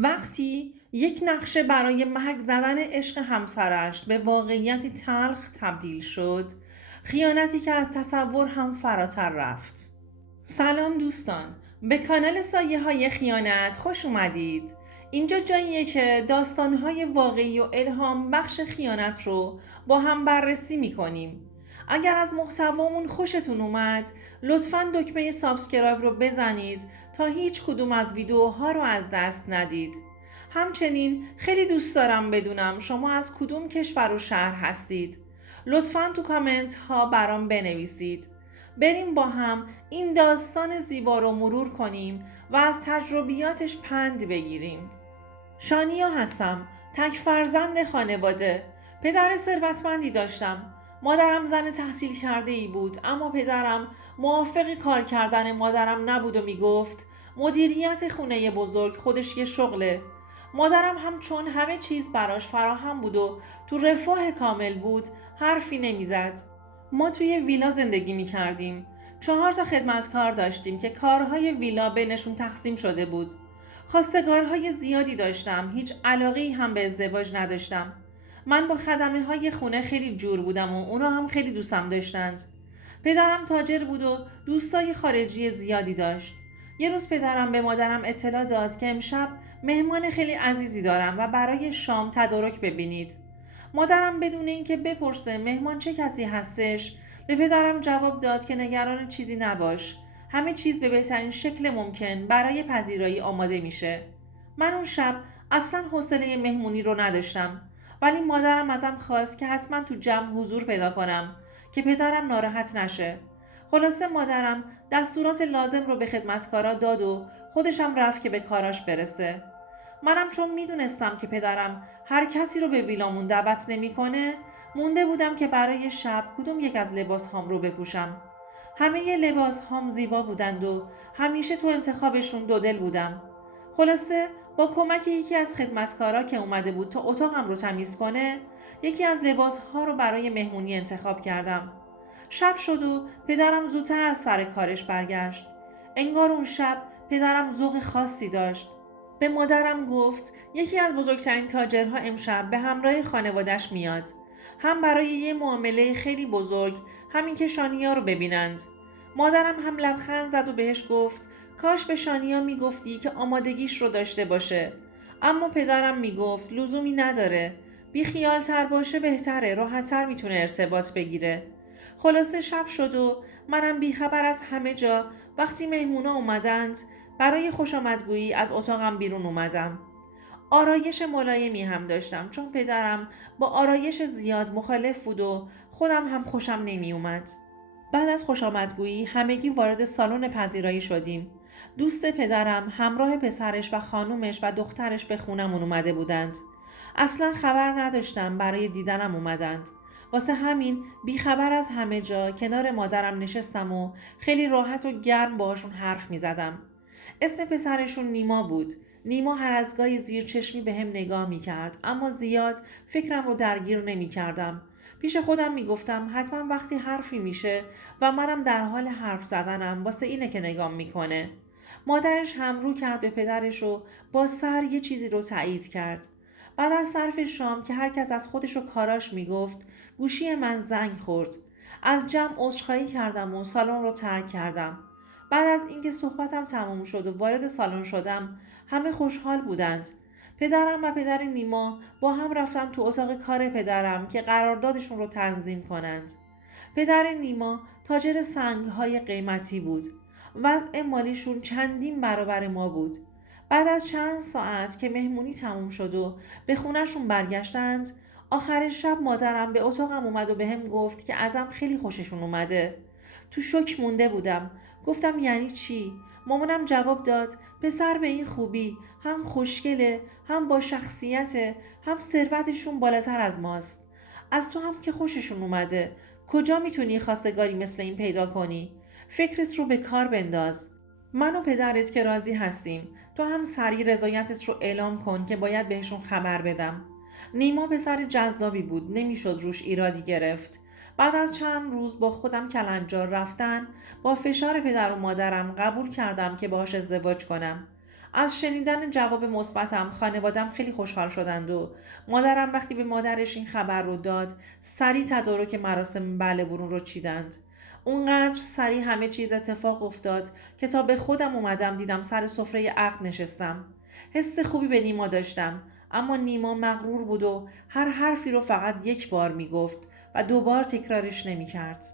وقتی یک نقشه برای محک زدن عشق همسرش به واقعیتی تلخ تبدیل شد، خیانتی که از تصور هم فراتر رفت. سلام دوستان، به کانال سایه های خیانت خوش اومدید. اینجا جاییه که داستانهای واقعی و الهام بخش خیانت رو با هم بررسی میکنیم. اگر از محتوامون خوشتون اومد، لطفاً دکمه سابسکرایب رو بزنید تا هیچ کدوم از ویدیوها رو از دست ندید. همچنین خیلی دوست دارم بدونم شما از کدوم کشور و شهر هستید. لطفاً تو کامنت ها برام بنویسید. بریم با هم این داستان زیبا رو مرور کنیم و از تجربیاتش پند بگیریم. شانیا هستم، تک فرزند خانواده. پدر ثروتمندی داشتم. مادرم زن تحصیل کرده ای بود، اما پدرم موافق کار کردن مادرم نبود و میگفت مدیریت خونه بزرگ خودش یه شغله. مادرم هم چون همه چیز براش فراهم بود و تو رفاه کامل بود، حرفی نمیزد. ما توی ویلا زندگی می کردیم. 4 تا خدمتکار داشتیم که کارهای ویلا بینشون تقسیم شده بود. خواستگارهای زیادی داشتم. هیچ علاقه‌ای هم به ازدواج نداشتم. من با خدمه های خونه خیلی جور بودم و اونا هم خیلی دوستم داشتند. پدرم تاجر بود و دوستای خارجی زیادی داشت. یه روز پدرم به مادرم اطلاع داد که امشب مهمان خیلی عزیزی دارم و برای شام تدارک ببینید. مادرم بدون اینکه بپرسه مهمان چه کسی هستش، به پدرم جواب داد که نگران چیزی نباش. همه چیز به بهترین شکل ممکن برای پذیرایی آماده میشه. من اون شب اصلا حوصله مهمونی رو نداشتم، ولی مادرم ازم خواست که حتما تو جمع حضور پیدا کنم که پدرم ناراحت نشه. خلاصه مادرم دستورات لازم رو به خدمتکارا داد و خودشم رفت که به کاراش برسه. منم چون میدونستم که پدرم هر کسی رو به ویلامون دعوت نمیکنه، مونده بودم که برای شب کدوم یک از لباس هام رو بپوشم. همه لباس هام زیبا بودند و همیشه تو انتخابشون دودل بودم. خلاصه با کمک یکی از خدمتکارا که اومده بود تا اتاقم رو تمیز کنه، یکی از لباس ها رو برای مهمونی انتخاب کردم. شب شد و پدرم زودتر از سر کارش برگشت. انگار اون شب پدرم ذوق خاصی داشت. به مادرم گفت یکی از بزرگترین تاجرها امشب به همراه خانوادش میاد. هم برای یه معامله خیلی بزرگ، همین که شانیا رو ببینند. مادرم هم لبخند زد و بهش گفت کاش به شانیا میگفتی که آمادگیش رو داشته باشه. اما پدرم میگفت لزومی نداره. بی خیال تر باشه بهتره، راحت‌تر میتونه ارتباط بگیره. خلاصه شب شد و منم بیخبر از همه جا وقتی مهمونا اومدند برای خوشامدگویی از اتاقم بیرون اومدم. آرایش ملایمی هم داشتم چون پدرم با آرایش زیاد مخالف بود و خودم هم خوشم نمی اومد. بعد از خوشامدگویی همگی وارد سالن پذیرایی شدیم. دوست پدرم همراه پسرش و خانومش و دخترش به خونمون اومده بودند. اصلا خبر نداشتم برای دیدنم اومدند. واسه همین بیخبر از همه جا کنار مادرم نشستم و خیلی راحت و گرم باهاشون حرف می زدم. اسم پسرشون نیما بود. نیما هر از گاهی زیر چشمی به هم نگاه می کرد، اما زیاد فکرم رو درگیر نمی کردم. پیش خودم می گفتم حتما وقتی حرفی میشه و منم در حال حرف زدنم واسه اینه که نگام میکنه. مادرش هم رو کرد به پدرش و با سر یه چیزی رو تایید کرد. بعد از صرف شام که هر کس از خودش و کاراش میگفت، گوشی من زنگ خورد. از جمع عذرخواهی کردم و سالن رو ترک کردم. بعد از اینکه صحبتم تمام شد و وارد سالن شدم، همه خوشحال بودند. پدرم و پدر نیما با هم رفتن تو اتاق کار پدرم که قراردادشون رو تنظیم کنند. پدر نیما تاجر سنگ‌های قیمتی بود. وضع مالیشون چندین برابر ما بود. بعد از چند ساعت که مهمونی تموم شد و به خونهشون برگشتند، آخر شب مادرم به اتاقم اومد و بهم گفت که ازم خیلی خوششون اومده. تو شوک مونده بودم. گفتم یعنی چی؟ مامانم جواب داد پسر به این خوبی، هم خوشگله، هم با شخصیته، هم ثروتشون بالاتر از ماست. از تو هم که خوششون اومده. کجا میتونی خواستگاری مثل این پیدا کنی؟ فکرت رو به کار بنداز. من و پدرت که راضی هستیم. تو هم سریع رضایتت رو اعلام کن که باید بهشون خبر بدم. نیما پسر جذابی بود، نمیشد روش ایرادی گرفت. بعد از چند روز با خودم کلنجار رفتن، با فشار پدر و مادرم قبول کردم که باهاش ازدواج کنم. از شنیدن جواب مثبتم خانوادم خیلی خوشحال شدند و مادرم وقتی به مادرش این خبر رو داد سریع تدارک مراسم بله برون رو چیدند. اونقدر سریع همه چیز اتفاق افتاد که تا به خودم اومدم دیدم سر سفره عقد نشستم. حس خوبی به نیما داشتم، اما نیما مغرور بود و هر حرفی رو فقط یک بار میگفت و دوبار تکرارش نمیکرد.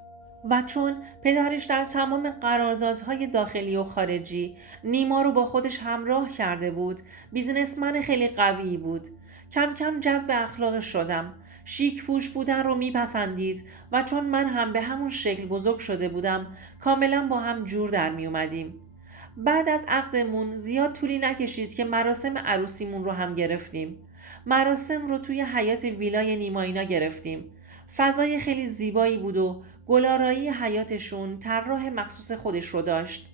و چون پدرش در تمام قراردادهای داخلی و خارجی نیما رو با خودش همراه کرده بود، بیزنسمن خیلی قوی بود. کم کم جذب اخلاقش شدم. شیک پوش بودن رو میپسندید و چون من هم به همون شکل بزرگ شده بودم کاملا با هم جور در می اومدیم. بعد از عقدمون زیاد طولی نکشید که مراسم عروسیمون رو هم گرفتیم. مراسم رو توی حیاط ویلای نیمایینا گرفتیم. فضای خیلی زیبایی بود و گلارایی حیاتشون طراح مخصوص خودش رو داشت.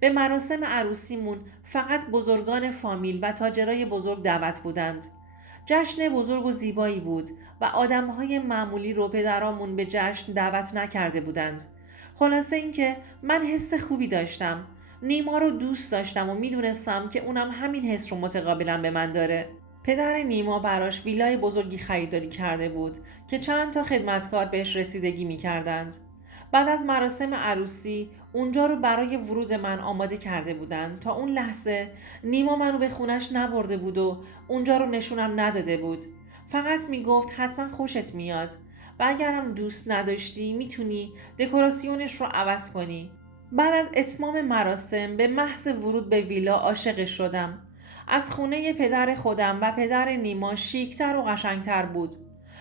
به مراسم عروسیمون فقط بزرگان فامیل و تاجرای بزرگ دعوت بودند. جشن بزرگ و زیبایی بود و آدمهای معمولی رو پدرامون به جشن دعوت نکرده بودند. خلاصه اینکه من حس خوبی داشتم. نیما رو دوست داشتم و میدونستم که اونم همین حس رو متقابلا به من داره. پدر نیما براش ویلای بزرگی خریداری کرده بود که چند تا خدمتکار بهش رسیدگی میکردند. بعد از مراسم عروسی اونجا رو برای ورود من آماده کرده بودند. تا اون لحظه نیما منو به خونش نبرده بود و اونجا رو نشونم نداده بود. فقط میگفت حتما خوشت میاد و اگرم دوست نداشتی میتونی دکوراسیونش رو عوض کنی. بعد از اتمام مراسم به محض ورود به ویلا عاشقش شدم. از خونه پدر خودم و پدر نیما شیکتر و قشنگتر بود.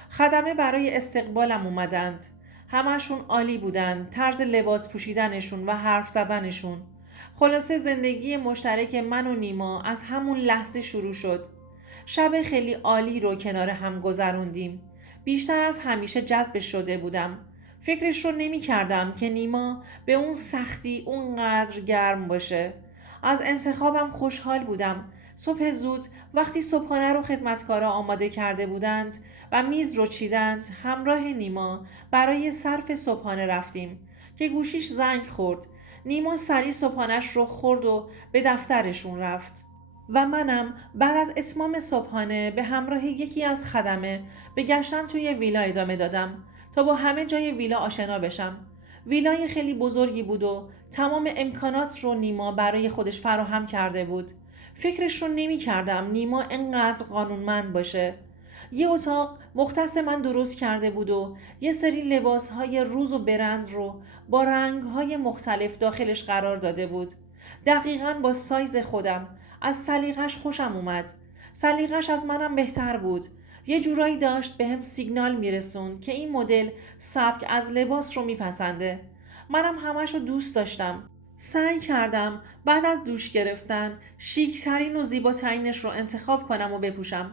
خدمه برای استقبالم اومدند. همشون عالی بودن، طرز لباس پوشیدنشون و حرف زدنشون. خلاصه زندگی مشترک من و نیما از همون لحظه شروع شد. شب خیلی عالی رو کنار هم گذروندیم. بیشتر از همیشه جذب شده بودم. فکرش رو نمی کردم که نیما به اون سختی اونقدر گرم باشه. از انتخابم خوشحال بودم. صبح زود وقتی صبحانه رو خدمتکارا آماده کرده بودند و میز رو چیدند همراه نیما برای صرف صبحانه رفتیم که گوشیش زنگ خورد. نیما سریع صبحانش رو خورد و به دفترشون رفت و منم بعد از اتمام صبحانه به همراه یکی از خدمه به گشتن توی ویلا ادامه دادم تا با همه جای ویلا آشنا بشم. ویلای خیلی بزرگی بود و تمام امکانات رو نیما برای خودش فراهم کرده بود. فکرش رو نمی کردم نیما انقدر قانونمند باشه. یه اتاق مختص من درست کرده بود و یه سری لباسهای روز و برند رو با رنگهای مختلف داخلش قرار داده بود. دقیقاً با سایز خودم. از سلیقش خوشم اومد. سلیقش از منم بهتر بود. یه جورایی داشت به هم سیگنال میرسوند که این مدل سبک از لباس رو میپسنده. منم همش رو دوست داشتم. سعی کردم بعد از دوش گرفتن شیکترین و زیباترینش رو انتخاب کنم و بپوشم.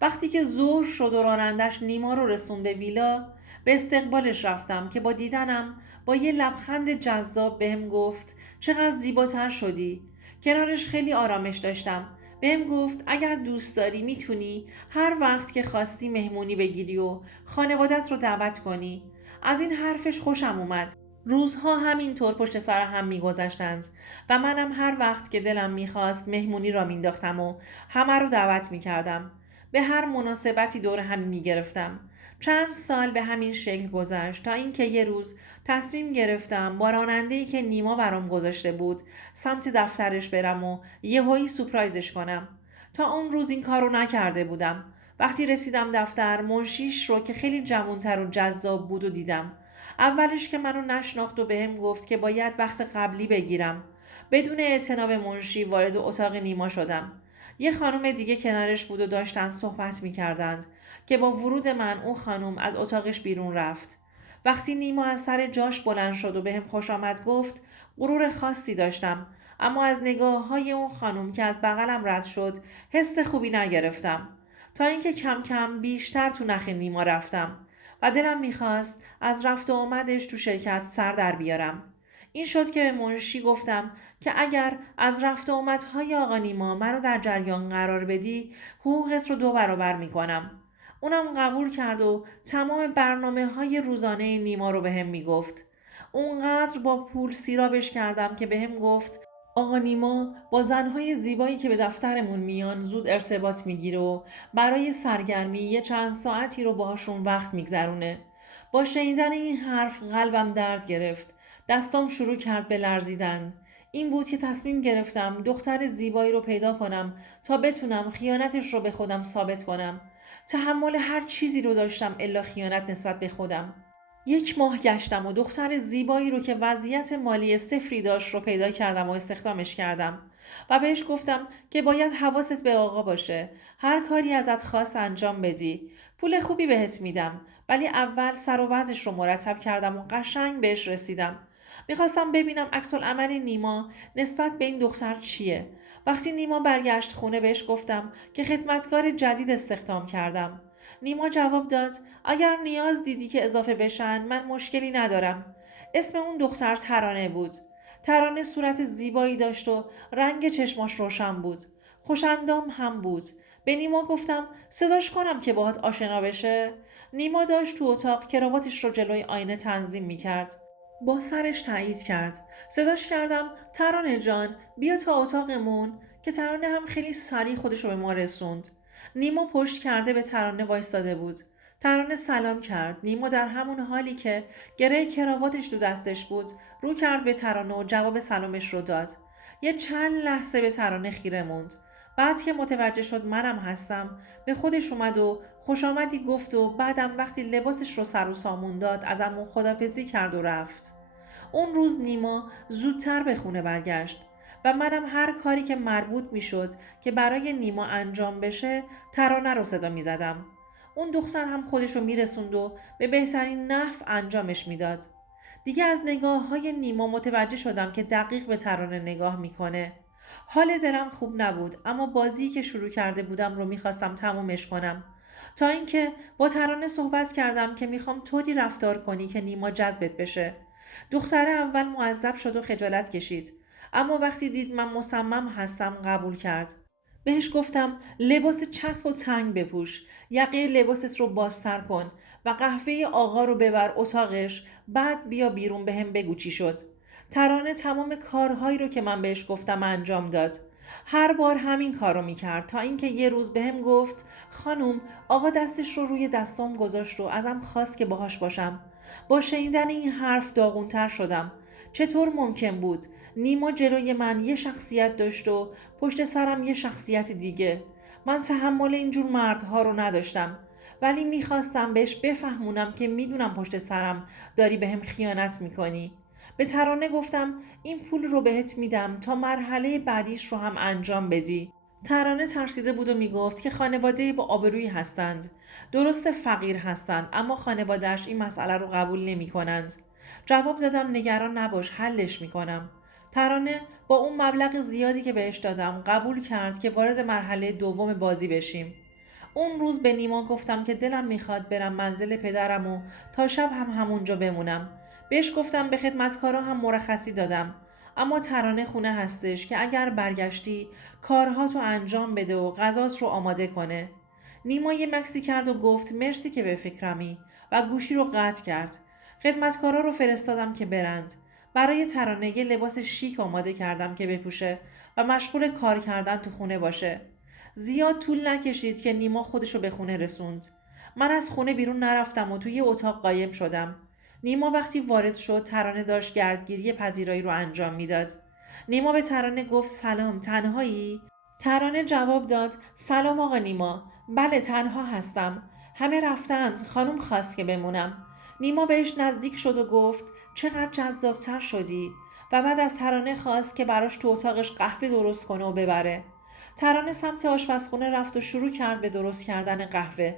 وقتی که ظهر شد و رانندش نیما رو رسون به ویلا به استقبالش رفتم که با دیدنم با یه لبخند جذاب بهم گفت چقدر زیباتر شدی. کنارش خیلی آرامش داشتم. بهم گفت اگر دوست داری میتونی هر وقت که خواستی مهمونی بگیری و خانوادت رو دعوت کنی. از این حرفش خوشم اومد. روزها همینطور پشت سر هم میگذشتند و منم هر وقت که دلم میخواست مهمونی را مینداختم و همه رو دعوت میکردم. به هر مناسبتی دور هم میگرفتم. چند سال به همین شکل گذشت تا اینکه یه روز تصمیم گرفتم با راننده‌ای که نیما برام گذاشته بود سمت دفترش برم و یهویی سورپرایزش کنم. تا اون روز این کارو نکرده بودم. وقتی رسیدم دفتر منشیش رو که خیلی جوانتر و جذاب بود و دیدم. اولش که منو نشناخت و بهم گفت که باید وقت قبلی بگیرم. بدون اعتنا به منشی وارد اتاق نیما شدم. یه خانم دیگه کنارش بود و داشتن صحبت می‌کردند که با ورود من اون خانم از اتاقش بیرون رفت. وقتی نیما از سر جاش بلند شد و بهم خوش آمد گفت غرور خاصی داشتم، اما از نگاه‌های اون خانم که از بغلم رد شد حس خوبی نگرفتم. تا اینکه کم کم بیشتر تو نخ نیما رفتم و دلم میخواست از رفت و آمدش تو شرکت سر در بیارم. این شد که به منشی گفتم که اگر از رفت و آمدهای آقا نیما منو در جریان قرار بدی حقوقت رو 2 برابر میکنم. اونم قبول کرد و تمام برنامه روزانه نیما رو بهم میگفت. اونقدر با پول سیرابش کردم که بهم گفت آقا نیما با زنهای زیبایی که به دفترمون میان زود ارتباط میگیره و برای سرگرمی یه چند ساعتی رو باهاشون وقت میگذرونه. با شنیدن این حرف قلبم درد گرفت. دستام شروع کرد به لرزیدن. این بود که تصمیم گرفتم دختر زیبایی رو پیدا کنم تا بتونم خیانتش رو به خودم ثابت کنم. تحمل هر چیزی رو داشتم الا خیانت نسبت به خودم. 1 ماه گشتم و دختر زیبایی رو که وضعیت مالی صفری داشت رو پیدا کردم و استخدامش کردم و بهش گفتم که باید حواست به آقا باشه. هر کاری ازت خواست انجام بدی. پول خوبی بهت میدم، ولی اول سر و وضعش رو مرتب کردم و قشنگ بهش رسیدم. میخواستم ببینم عکس العمل نیما نسبت به این دختر چیه. وقتی نیما برگشت خونه بهش گفتم که خدمتکار جدید استخدام کردم. نیما جواب داد اگر نیاز دیدی که اضافه بشن من مشکلی ندارم. اسم اون دختر ترانه بود. ترانه صورت زیبایی داشت و رنگ چشماش روشن بود. خوشندام هم بود. به نیما گفتم صداش کنم که باهات آشنا بشه. نیما داشت تو اتاق کراواتش رو جلوی آینه تنظیم میکرد. با سرش تایید کرد. صداش کردم ترانه جان بیا تا اتاقمون، که ترانه هم خیلی سریع خودش رو به ما رسوند. نیما پشت کرده به ترانه وایستاده بود. ترانه سلام کرد. نیما در همون حالی که گره کراواتش تو دستش بود رو کرد به ترانه و جواب سلامش رو داد. یه چند لحظه به ترانه خیره موند. بعد که متوجه شد منم هستم به خودش اومد و خوش آمدی گفت و بعدم وقتی لباسش رو سر و سامون داد ازمون خدافزی کرد و رفت. اون روز نیما زودتر به خونه برگشت و منم هر کاری که مربوط می شد که برای نیما انجام بشه ترانه رو صدا می زدم. اون دختر هم خودش رو می رسوند و به بهترین نحو انجامش می داد. دیگه از نگاه های نیما متوجه شدم که دقیق به ترانه نگاه میکنه. حال دلم خوب نبود، اما بازی که شروع کرده بودم رو میخواستم تمومش کنم. تا اینکه با ترانه صحبت کردم که میخوام طوری رفتار کنی که نیما جذبت بشه. دختره اول معذب شد و خجالت کشید، اما وقتی دید من مصمم هستم قبول کرد. بهش گفتم لباس چسب و تنگ بپوش، یقه لباست رو بازتر کن و قهوه آقا رو ببر اتاقش، بعد بیا بیرون بهم بگو چی شد. ترانه تمام کارهایی رو که من بهش گفتم انجام داد. هر بار همین کارو میکرد تا اینکه یه روز بهم گفت خانم آقا دستش رو روی دستام گذاشت و ازم خواست که باهاش باشم. با شنیدن این حرف داغونتر شدم. چطور ممکن بود؟ نیما جلوی من یه شخصیت داشت و پشت سرم یه شخصیت دیگه. من تحمل اینجور مردها رو نداشتم، ولی میخواستم بهش بفهمونم که میدونم پشت سرم داری بهم خیانت میکنی. به ترانه گفتم این پول رو بهت میدم تا مرحله بعدیش رو هم انجام بدی. ترانه ترسیده بود و میگفت که خانواده با آبرویی هستند. درست فقیر هستند، اما خانواده‌اش این مسئله رو قبول نمی کنند. جواب دادم نگران نباش، حلش میکنم. ترانه با اون مبلغ زیادی که بهش دادم قبول کرد که وارد مرحله دوم بازی بشیم. اون روز به نیما گفتم که دلم میخواد برم منزل پدرم و تا شب هم همونجا بمونم. بهش گفتم به خدمتکارا هم مرخصی دادم، اما ترانه خونه هستش که اگر برگشتی کارهاتو انجام بده و غذات رو آماده کنه. نیما یه مکسی کرد و گفت مرسی که به فکرمی و گوشی رو قطع کرد. خدمتکارا رو فرستادم که برند. برای ترانه یه لباس شیک آماده کردم که بپوشه و مشغول کار کردن تو خونه باشه. زیاد طول نکشید که نیما خودشو به خونه رسوند. من از خونه بیرون نرفتم و توی یه اتاق قایم شدم. نیما وقتی وارد شد ترانه داشت گردگیری پذیرایی رو انجام میداد. نیما به ترانه گفت سلام، تنهایی؟ ترانه جواب داد سلام آقا نیما، بله تنها هستم. همه رفتند، خانم خواست که بمونم. نیما بهش نزدیک شد و گفت چقدر جذابتر شدی، و بعد از ترانه خواست که براش تو اتاقش قهوه درست کنه و ببره. ترانه سمت آشپزخونه رفت و شروع کرد به درست کردن قهوه.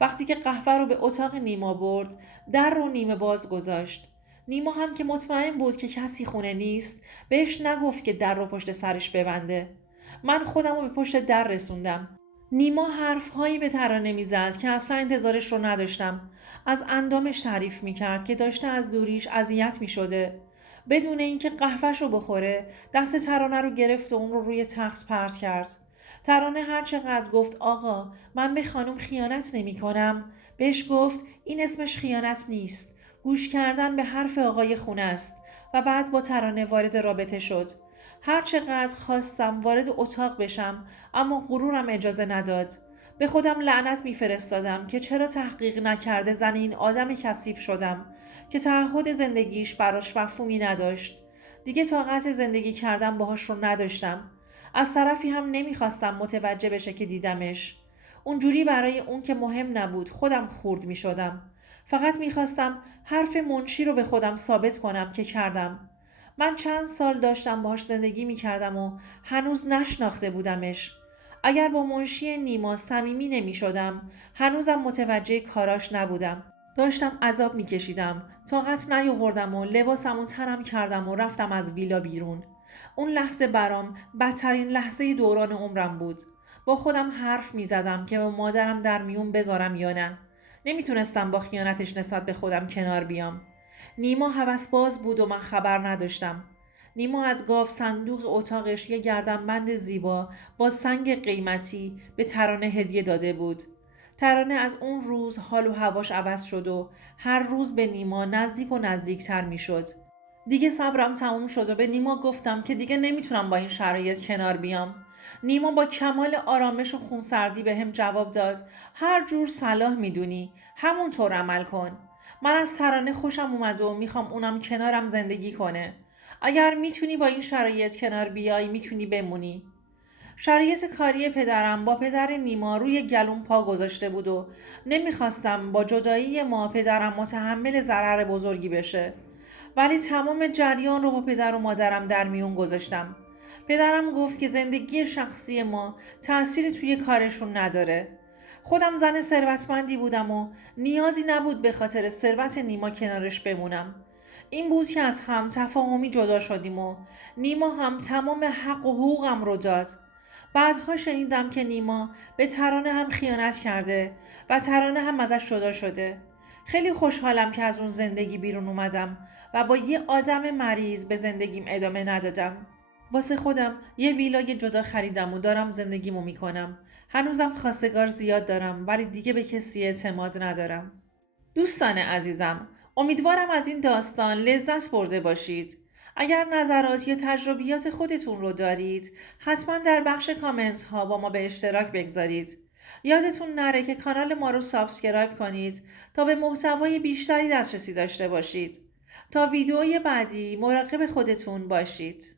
وقتی که قهوه رو به اتاق نیما برد، در رو نیمه باز گذاشت. نیما هم که مطمئن بود که کسی خونه نیست، بهش نگفت که در رو پشت سرش ببنده. من خودم رو به پشت در رسوندم. نیما حرفهایی به ترانه میزد که اصلا انتظارش رو نداشتم. از اندامش تعریف میکرد که داشته از دوریش اذیت میشده. بدون اینکه قهوه‌ش رو بخوره دست ترانه رو گرفت و اون رو روی تخت پرت کرد. ترانه هر چقدر گفت آقا من به خانم خیانت نمی کنم، بهش گفت این اسمش خیانت نیست، گوش کردن به حرف آقای خونه است، و بعد با ترانه وارد رابطه شد. هر چقدر خواستم وارد اتاق بشم اما غرورم اجازه نداد. به خودم لعنت میفرستادم که چرا تحقیق نکرده زن این آدم کثیف شدم که تعهد زندگیش براش مفهومی نداشت. دیگه طاقت زندگی کردن باهاش رو نداشتم. از طرفی هم نمیخواستم متوجه بشه که دیدمش. اونجوری برای اون که مهم نبود خودم خورد میشدم. فقط میخواستم حرف منشی رو به خودم ثابت کنم که کردم. من چند سال داشتم باهاش زندگی میکردم و هنوز نشناخته بودمش. اگر با منشی نیما صمیمی نمیشدم هنوزم متوجه کاراش نبودم. داشتم عذاب میکشیدم. طاقت نیاوردم و لباسمو تنم کردم و رفتم از ویلا بیرون. اون لحظه برام بدترین لحظه دوران عمرم بود. با خودم حرف میزدم که با مادرم در میون بذارم یا نه. نمیتونستم با خیانتش نسبت به خودم کنار بیام. نیما هوسباز بود و من خبر نداشتم. نیما از گاو صندوق اتاقش یه گردنبند زیبا با سنگ قیمتی به ترانه هدیه داده بود. ترانه از اون روز حال و هواش عوض شد و هر روز به نیما نزدیک و نزدیکتر می شد. دیگه صبرم تموم شد و به نیما گفتم که دیگه نمیتونم با این شرایط کنار بیام. نیما با کمال آرامش و خونسردی به هم جواب داد: هر جور صلاح میدونی همونطور عمل کن. من از ترانه خوشم اومد و میخوام اونم کنارم زندگی کنه. اگر میتونی با این شرایط کنار بیای میتونی بمونی. شرایط کاری پدرم با پدر نیما روی گلوم پا گذاشته بود و نمیخواستم با جدایی ما پدرم متحمل ضرر بزرگی بشه. ولی تمام جریان رو با پدر و مادرم در میون گذاشتم. پدرم گفت که زندگی شخصی ما تأثیری توی کارشون نداره. خودم زن ثروتمندی بودم و نیازی نبود به خاطر ثروت نیما کنارش بمونم. این بود که از هم تفاهمی جدا شدیم و نیما هم تمام حق و حقوقم رو داد. بعدها شنیدم که نیما به ترانه هم خیانت کرده و ترانه هم ازش جدا شده. خیلی خوشحالم که از اون زندگی بیرون اومدم و با یه آدم مریض به زندگیم ادامه ندادم. واسه خودم یه ویلای جدا خریدم و دارم زندگیمو میکنم. هنوزم خواستگار زیاد دارم ولی دیگه به کسی اعتماد ندارم. دوستان عزیزم، امیدوارم از این داستان لذت برده باشید. اگر نظرات یا تجربیات خودتون رو دارید، حتما در بخش کامنت ها با ما به اشتراک بگذارید. یادتون نره که کانال ما رو سابسکرایب کنید تا به محتوای بیشتری دسترسی داشته باشید. تا ویدئوی بعدی مراقب خودتون باشید.